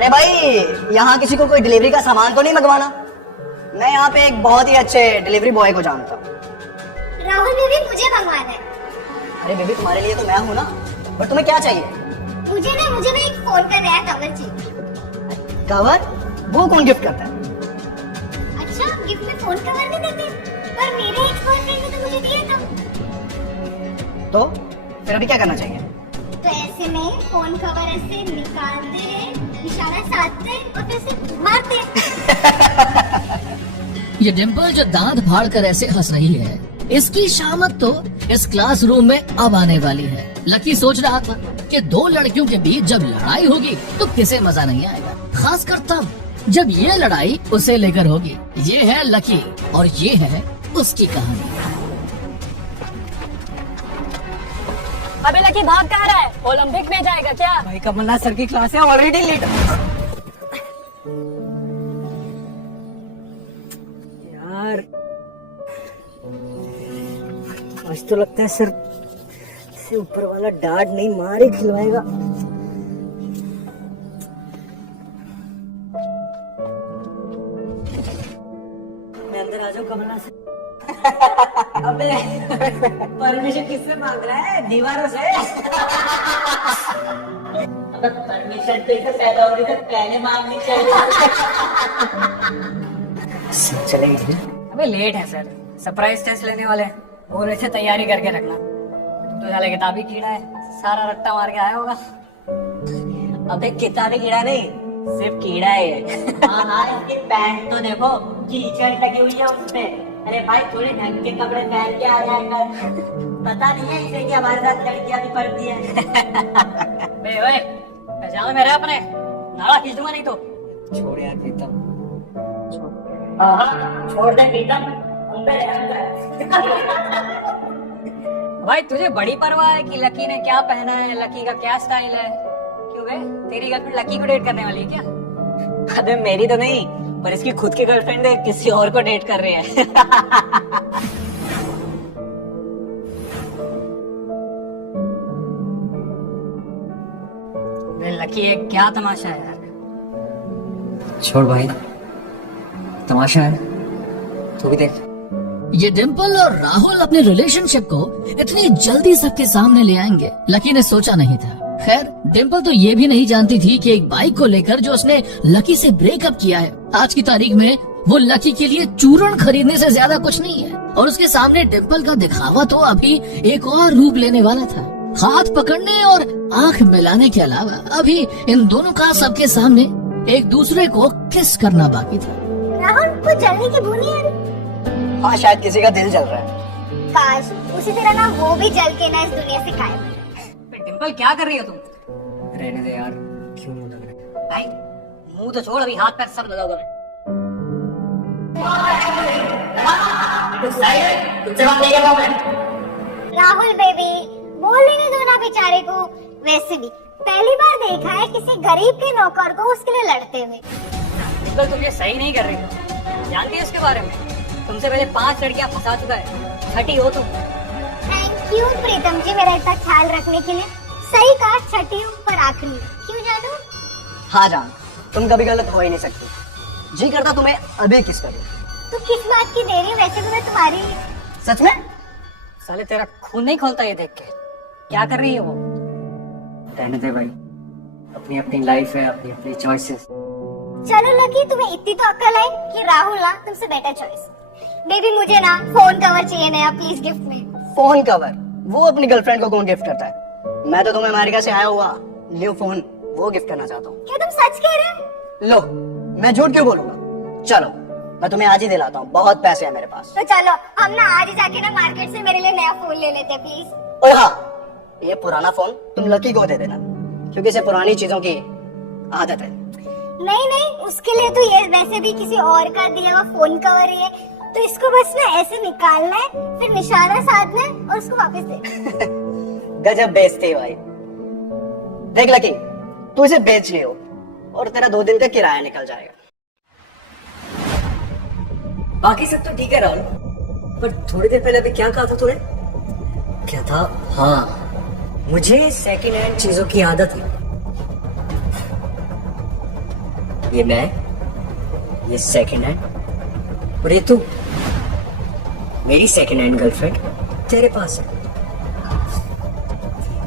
अरे भाई, यहाँ किसी को कोई डिलीवरी का सामान तो नहीं मंगवाना? मैं यहाँ पे एक बहुत ही अच्छे डिलीवरी बॉय को जानता हूँ। राहुल बेबी मुझे मंगवाना है। अरे बेबी, तुम्हारे लिए तो मैं हूँ ना, पर तुम्हें क्या चाहिए? मुझे ना एक फोन का नया कवर चाहिए। कवर? वो कौन गिफ्ट करता है? अच्छा, गिफ्ट में फोन कवर भी देते हैं? पर मेरे एक बॉयफ्रेंड ने तो मुझे दिया था। तो फिर अभी क्या करना चाहिए? तो ऐसे में फोन कवर ऐसे निकालते हैं, इशारा साधते हैं और फिर से मारते हैं। ये डिम्पल जो दांत फाड़ कर ऐसे हंस रही है, इसकी शामत तो इस क्लासरूम में अब आने वाली है। लकी सोच रहा था कि दो लड़कियों के बीच जब लड़ाई होगी तो किसे मजा नहीं आएगा, खासकर तब जब ये लड़ाई उसे लेकर होगी। ये है लकी और ये है उसकी कहानी। अबे लकी भाग कहाँ रहा है? ओलंपिक में जाएगा क्या? भाई कमलनाथ सर की क्लास है ऑलरेडी लेट। यार आज तो लगता है सर से ऊपर वाला डांट नहीं मार ही खिलवाएगा। मैं अंदर आ जाऊं कमलनाथ सर? अबे परमिशन किससे मांग रहा है? दीवारों से? अबे परमिशन तो इसे पैदा होने से पहले मांगनी चाहिए। चलेंगे। अबे लेट है सर, सरप्राइज टेस्ट लेने वाले हैं, बोल रहे थे तैयारी करके रखना। तो साले किताबी कीड़ा है, सारा रट्टा मार के आया होगा। अबे किताबी कीड़ा नहीं, सिर्फ कीड़ा है। हाँ, इसकी पैंट तो देखो, कीचड़ लगी हुई है उसपे। अरे भाई थोड़े ढंग के कपड़े पहन के आ जाया कर। पता नहीं है इसे कि हमारे साथ लड़कियां भी पढ़ती है। बे ओए, पहचानो मेरे अपने, नाड़ा खींच दूंगा नहीं तो। छोड़ यार प्रीतम, छोड़ दे प्रीतम, हम पे रहम कर। भाई तुझे बड़ी परवाह है कि लकी ने क्या पहना है, लकी का क्या स्टाइल है? क्यों बे, तेरी गर्लफ्रेंड लकी को डेट करने वाली है क्या? अबे मेरी तो नहीं, पर इसकी खुद की गर्लफ्रेंड है, किसी और को डेट कर रही है। लकी एक क्या तमाशा है यार। छोड़ भाई, तमाशा है, तू भी देख। ये डिम्पल और राहुल अपने रिलेशनशिप को इतनी जल्दी सबके सामने ले आएंगे, लकी ने सोचा नहीं था। खैर डिम्पल तो ये भी नहीं जानती थी कि एक बाइक को लेकर जो उसने लकी से ब्रेकअप किया है, आज की तारीख में वो लकी के लिए चूर्ण खरीदने से ज्यादा कुछ नहीं है। और उसके सामने डिम्पल का दिखावा तो अभी एक और रूप लेने वाला था। हाथ पकड़ने और आंख मिलाने के अलावा अभी इन दोनों का सबके सामने एक दूसरे को किस करना बाकी था। राहुल को जलने की भूल नहीं आ रही? हाँ, शायद किसी का दिल जल रहा है। काश उसी तरह ना वो भी जल के ना इस दुनिया से गायब हो जाए। डिम्पल क्या कर रही हो तुम? रहने दे यार, क्यों मुंह लग रहा है? भाई मुंह तो छोड़, अभी हाथ पैर सब लगा हुआ है। राहुल बेबी बोल लेने दो ना बेचारे को। वैसे भी पहली बार देखा है किसी गरीब के नौकर को उसके लिए लड़ते हुए। डिम्पल तुम ये सही नहीं कर रही हो, जानती है इसके बारे में? तुमसे पहले 5 लड़कियां फंसा चुका है, छठी हो तुम। थैंक यू प्रीतम जी मेरा इतना ख्याल रखने के लिए। सही कहा, छठी हूँ पर आखिरी। क्यों जानू? हाँ जान, तुम कभी गलत हो ही नहीं सकती। जी करता तुम्हें अभी किस करूं। तू किस बात की दे रही है? वैसे भी मैं तुम्हारी। सच में? साले तेरा खून नहीं खोलता ये देख के। क्या कर रही है वो? रहने दे भाई, अपनी अपनी लाइफ है, अपनी अपनी चॉइसेस। चलो लकी, तुम्हें इतनी तो अक्ल है कि राहुल ना तुमसे बेटर चॉइस। बेबी मुझे ना फोन कवर चाहिए नया, प्लीज गिफ्ट में। Phone cover? वो अपनी गर्लफ्रेंड को कौन गिफ्ट करता है? मैं तो तुम्हें अमेरिका से आया हुआ न्यू फोन वो गिफ्ट करना चाहता हूँ। क्या तुम सच कह रहे हो? लो, मैं झूठ क्यों बोलूंगा? चलो मैं तुम्हें आज ही दिलाता हूँ, बहुत पैसे हैं मेरे पास। तो चलो हम ना आज ही जाके ना मार्केट से मेरे लिए नया फोन ले लेते हैं प्लीज। और हाँ, ये पुराना फोन तुम लकी को दे देना, क्योंकि इसे पुरानी चीजों की आदत है। नहीं नहीं, उसके लिए तो ये वैसे भी किसी और का दिया हुआ फोन कवर ही है, तो इसको बस ना ऐसे निकालना है, फिर निशाना साधना है और उसको वापस दे। गजब बेचते है भाई। देख लकी, तू इसे बेच लियो और तेरा 2 दिन का किराया निकल जाएगा। बाकी सब तो ठीक है राहुल, पर थोड़ी देर पहले अभी क्या कहा था तूने? क्या था? हाँ, मुझे सेकंड हैंड चीजों की आदत है। ये मैं, ये सेकंड हैंड, और ये तू, मेरी सेकंड हैंड गर्लफ्रेंड तेरे पास है।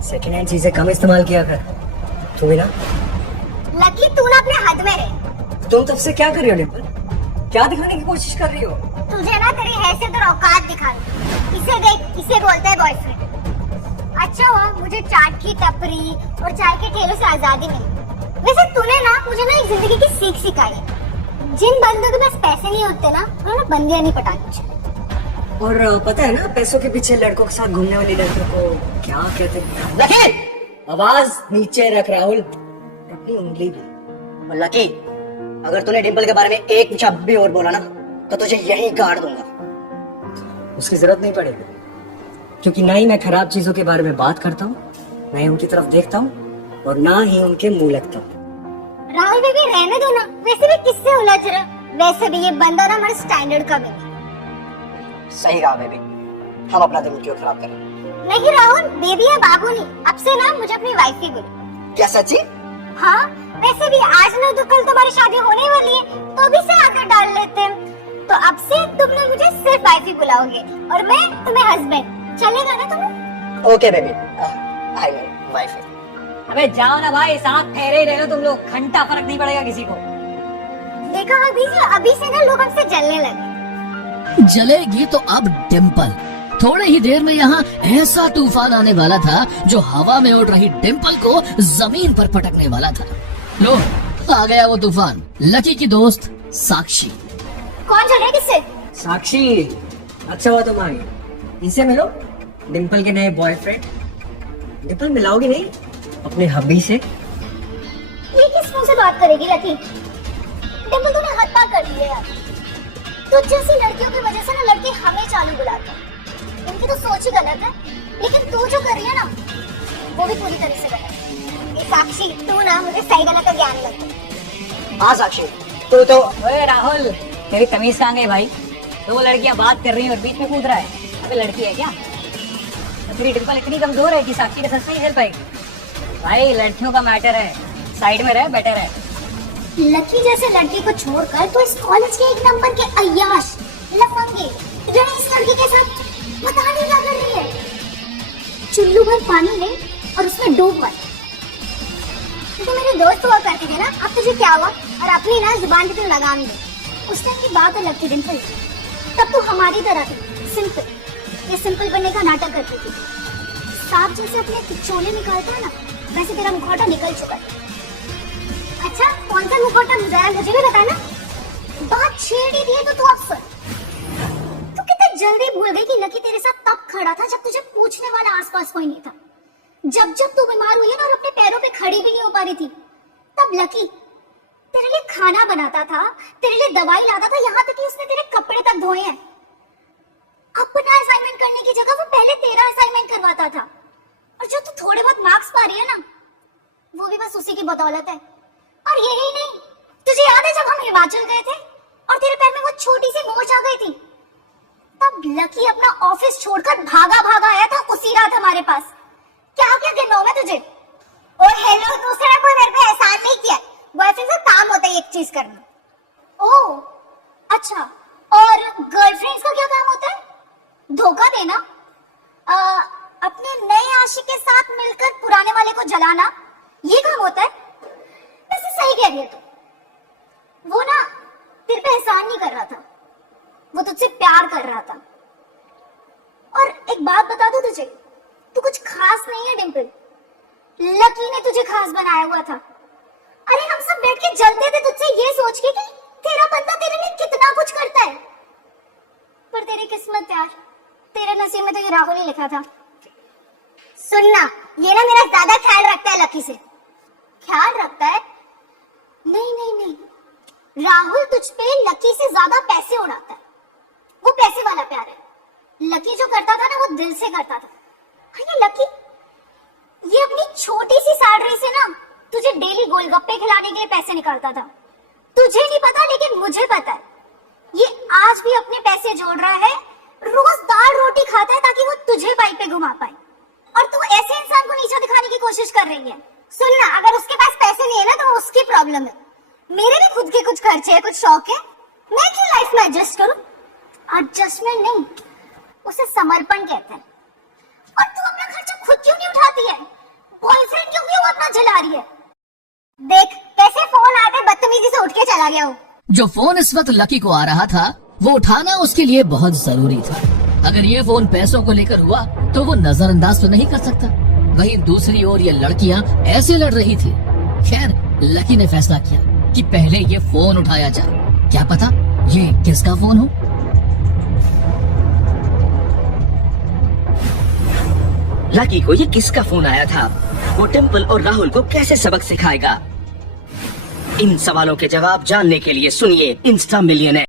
सेकंड हैंड चीजें कम इस्तेमाल किया कर, तू भी ना। लकी तू ना अपने हद में रहे। तुम तब से क्या कर रही हो डिम्पल? क्या दिखाने की कोशिश कर रही हो? तुझे ना तेरी हैसियत और औकात दिखा दूं। इसे देख, इसे बोलते हैं बॉयफ्रेंड। अच्छा हुआ मुझे चाट की टपरी और चाय के ठेलों से आजादी मिली। वैसे तूने ना मुझे ना एक जिंदगी की सीख सिखाई है। जिन बंदों के पास पैसे नहीं होते ना, उन्हें बंदियां नहीं पटानी चाहिए। और पता है ना, पैसों के पीछे लड़कों के साथ घूमने वाली लड़कियों को क्या कहते हैं? लकी, आवाज नीचे रख राहुल, अपनी उंगली भी। और लकी, अगर तूने डिम्पल के बारे में एक शब्द भी और बोला ना, तो तुझे यही गाड़ दूंगा। उसकी जरूरत नहीं पड़ेगी, क्योंकि ना ही मैं खराब चीजों के बारे में बात करता हूँ, ना ही उनकी तरफ देखता हूँ, और ना ही उनके मुंह लगता हूँ। राहुल बेबी रहने दो ना, वैसे भी किससे उलझ रहा? वैसे भी ये बंदा ना हमारे स्टैंडर्ड का भी नहीं। सही कहा बेबी, हम अपना दिल क्यों खराब करें? नहीं राहुल, बेबी है बाबू नहीं। अब से ना मुझे अपनी वाइफ ही बोलो। क्या सच्ची? हाँ, वैसे भी आज ना तो कल तुम्हारी शादी होने वाली है, तो अभी से आकर डाल लेते हैं। तो अब से तुम लोग मुझे सिर्फ वाइफ ही बुलाओगे और मैं तुम्हें हस्बैंड। चलेगा ना तुम्हें? ओके बेबी, आई वाइफ है। अबे जाओ ना भाई, साथ ठहरे ही रहे हो तुम लोग, घंटा फर्क नहीं पड़ेगा किसी को। देखा अभी से ना लोग हमसे जलने लगे। जलेगी तो अब डिम्पल। थोड़े ही देर में यहाँ ऐसा तूफान आने वाला था जो हवा में उड़ रही डिम्पल को जमीन पर पटकने वाला था। लो, आ गया वो तूफान, लकी की दोस्त साक्षी। कौन चले किससे? साक्षी, अच्छा हुआ तुम आ गई। इनसे मिलो, डिम्पल के नए बॉयफ्रेंड। डिम्पल मिलाओगी नहीं अपने हब्बी से? ये किस मुंह से बात करेगी लकी? डिम्पल तूने हद पार कर दिया यार। तुझ जैसी लड़कियों की वजह से ना लड़के हमें चालू बुलाते हैं। इनकी तो सोच ही गलत है, लेकिन तू जो कर रही है ना, वो भी पूरी तरह से गलत है। ये साक्षी, तू ना मुझे सही गलत का ज्ञान लगता। हाँ साक्षी, तू तो। ओए राहुल, तेरी तमीज कहाँ गई भाई? तो वो लड़कियां बात कर रही है और बीच में कूद रहा है। अबे लड़की है क्या? तो तेरी डिम्पल इतनी कमजोर है कि साक्षी के सच नहीं खेल पाएगी। भाई लड़कियों का मैटर है, साइड में रहे, बेटर है। लकी जैसे लड़की को छोड़कर तो इस कॉलेज के एक नंबर के अय्याश लफंगे रहे इस लड़की के साथ पता नहीं क्या कर रही है। चुल्लू भर पानी ले और उसमें डूब मत। तो मेरे दोस्त हुआ करते थे ना, अब तुझे क्या हुआ? और अपनी ना जुबान पे तू लगाम दे। उस टाइम की बात अलग थी डिम्पल, तब तू हमारी तरह थी, सिंपल। ये सिंपल बनने का नाटक करती थी। सांप जैसे अपने चोले निकालता है ना, वैसे तेरा मुखौटा निकल चुका है। अच्छा, कौन सा मुखौटा मुझे भी बता ना। बात छेड़ ही दी है तो तू अब सुन। तू कितने जल्दी भूल गई कि लकी तेरे साथ तब खड़ा था जब तुझे पूछने वाला आसपास कोई नहीं था। जब जब तू बीमार हुई है ना और अपने पैरों पे खड़ी भी नहीं हो पा रही थी, तब लकी तेरे लिए खाना बनाता था, तेरे लिए दवाई लाता था, यहाँ तक कि उसने तेरे कपड़े तक धोए हैं। अपना असाइनमेंट करने की जगह वो पहले तेरा असाइनमेंट करवाता था। और जो तू थोड़े बहुत मार्क्स पा रही है ना, वो भी बस उसी की बदौलत है। और यही नहीं, तुझे याद है जब हम हिमाचल गए थे और तेरे पैर में वो छोटी सी मोच आ गई थी, तब लकी अपना ऑफिस छोड़कर भागा भागा आया था उसी रात हमारे पास। क्या क्या गिनवाऊं मैं तुझे? और हेलो, दूसरा कोई मेरे पे एहसान नहीं किया। बॉयफ्रेंड का काम होता है एक चीज करना। ओह अच्छा, और गर्लफ्रेंड्स का क्या काम होता है? धोखा देना, अपने नए आशिक के साथ मिलकर पुराने वाले को जलाना, ये काम होता है। वैसे सही कह रही है तू। वो ना तेरे पे एहसान नहीं कर रहा था, वो तुझसे प्यार कर रहा था। और एक बात बता दूं तुझे, तू कुछ खास नहीं है डिम्पल। लकी ने तुझे खास बनाया हुआ था। अरे हम सब बैठ के जलते थे तुझसे ये सोच के कि तेरा बंदा तेरे लिए कितना कुछ करता है। पर तेरी किस्मत यार, तेरे नसीब में तो ये राहुल ही लिखा था। सुनना, ये ना मेरा ज्यादा ख्याल रखता है लकी से। ख्याल रखता है? नहीं नहीं नहीं, राहुल तुझ पे लकी से ज्यादा पैसे उड़ाता है। वो पैसे वाला प्यार है। लकी जो करता था ना, वो दिल से करता था। ये लकी, ये अपनी छोटी सी सैलरी से ना तुझे डेली गोलगप्पे खिलाने के लिए पैसे निकालता था। तुझे नहीं पता, लेकिन मुझे पता है। ये आज भी अपने पैसे जोड़ रहा है, रोज दाल रोटी खाता है ताकि वो तुझे बाइक पे घुमा पाए। और तू ऐसे इंसान को नीचा दिखाने की कोशिश कर रही है। सुनना, अगर उसके पास पैसे नहीं है ना, तो वो उसकी प्रॉब्लम है। मेरे भी खुद के कुछ खर्चे हैं, कुछ शौक है। मैं क्यों लाइफ में एडजस्ट करूं? एडजस्टमेंट नहीं, उसे समर्पण कहते हैं। और तू अपना खर्चा खुद क्यों नहीं उठाती है? बॉयफ्रेंड क्यों अपना जला रही है? देख कैसे फोन आते बदतमीजी से उठ के चला गया वो। जो फोन इस वक्त लकी को आ रहा था वो उठाना उसके लिए बहुत जरूरी था। अगर ये फोन पैसों को लेकर हुआ तो वो नजरअंदाज तो नहीं कर सकता। वहीं दूसरी ओर ये लड़कियां ऐसे लड़ रही थी। खैर लकी ने फैसला किया कि पहले ये फोन उठाया जाए, क्या पता ये किसका फोन हो। लकी को ये किसका फोन आया था? वो डिम्पल और राहुल को कैसे सबक सिखाएगा? इन सवालों के जवाब जानने के लिए सुनिए इंस्टा मिलियनेयर।